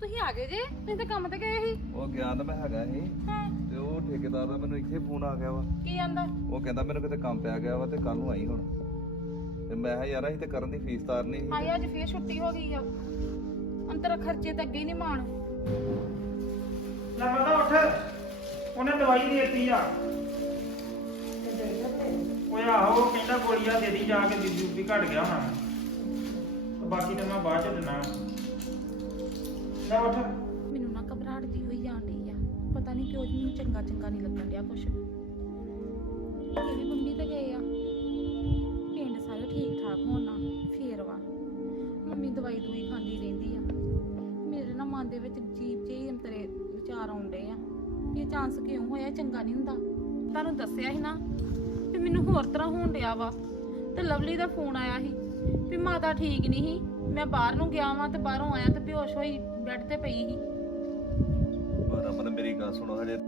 ਤੁਸੀਂ ਆ ਗਏ ਜੇ ਤੁਸੀਂ ਤਾਂ ਕੰਮ ਤੇ ਗਏ ਸੀ। ਉਹ ਗਿਆ ਤਾਂ ਮੈਂ ਹੈਗਾ ਸੀ। ਹਾਂ। ਤੇ ਉਹ ਠੇਕੇਦਾਰ ਦਾ ਮੈਨੂੰ ਇੱਥੇ ਫੋਨ ਆ ਗਿਆ ਵਾ। ਕੀ ਆਂਦਾ? ਉਹ ਕਹਿੰਦਾ ਮੈਨੂੰ ਕਿਤੇ ਕੰਮ ਪਿਆ ਗਿਆ ਵਾ ਤੇ ਕੱਲ ਨੂੰ ਆਈ ਹੁਣ। ਤੇ ਮੈਂ ਕਿਹਾ ਯਾਰ ਅਸੀਂ ਤੇ ਕਰਨ ਦੀ ਫੀਸ ਤਾਰਨੀ ਸੀ। ਆਈ ਅੱਜ ਫੇਰ ਛੁੱਟੀ ਹੋ ਗਈ ਆ। ਅੰਤਰ ਖਰਚੇ ਤਾਂ ਅੱਗੇ ਹੀ ਨਹੀਂ ਮਾਣ ਲੈ ਪਤਾ ਉੱਠ। ਉਹਨੇ ਦਵਾਈ ਦੇ ਦਿੱਤੀ ਆ। ਓਏ ਆਹੋ ਉਹ ਕਹਿੰਦਾ ਗੋਲੀਆਂ ਦੇ ਦੀ ਜਾ ਕੇ ਬੀਬੀ ਉੱਪੀ ਘਟ ਗਿਆ ਹੋਣਾ। ਤੇ ਬਾਕੀ ਤੇ ਮੈਂ ਬਾਅਦ ਚ ਦਿਨਾ ਲੈ ਉੱਠ। ਮੈਨੂੰ ਨਾ ਘਬਰਾਹਟ ਜੀ ਹੋਈ ਜਾਣ ਡਈ ਆ। ਪਤਾ ਨਹੀਂ ਕਿਉਂ ਮੈਨੂੰ ਚੰਗਾ ਚੰਗਾ ਨਹੀਂ ਲੱਗਣ ਡਿਆ ਕੁਛ। ਇਹ ਵੀ ਮੰਮੀ ਤੇ ਗਏ ਆ। ਪਿੰਡ ਸਾਰੇ ਠੀਕ ਠਾਕ ਹੋਣ ਨਾ ਫੇਰ ਵਾ। ਮੰਮੀ ਦਵਾਈ ਦੂਈ ਖਾਂਦੀ ਰਹਿੰਦੀ ਆ। ਮੇਰੇ ਨਾ ਮਨ ਦੇ ਵਿੱਚ ਜੀਬ ਜਿਹੀ ਅੰਤਰੇ ਵਿਚਾਰ ਆਉਂਦੇ ਆ। ਇਹ ਚਾਂਸ ਕਿਉਂ ਹੋਇਆ, ਚੰਗਾ ਨਹੀਂ ਹੁੰਦਾ। ਤੁਹਾਨੂੰ ਦੱਸਿਆ ਸੀ ਨਾ ਵੀ ਮੈਨੂੰ ਹੋਰ ਤਰ੍ਹਾਂ ਹੋਣ ਡਿਆ ਵਾ। ਤੇ ਲਵਲੀ ਦਾ ਫੋਨ ਆਇਆ ਸੀ ਵੀ ਮਾਤਾ ਠੀਕ ਨਹੀਂ ਸੀ। ਮੈਂ ਬਾਹਰ ਨੂੰ ਗਿਆ ਵਾਂ ਤੇ ਬਾਹਰੋਂ ਆਇਆ ਤੇ ਬੇਹੋਸ਼ ਹੋਈ, ਬੈੱਡ ਤੇ ਪਈ ਸੀ। ਪਰ ਅਮਨ ਮੇਰੀ ਗੱਲ ਸੁਣੋ ਹਜੇ।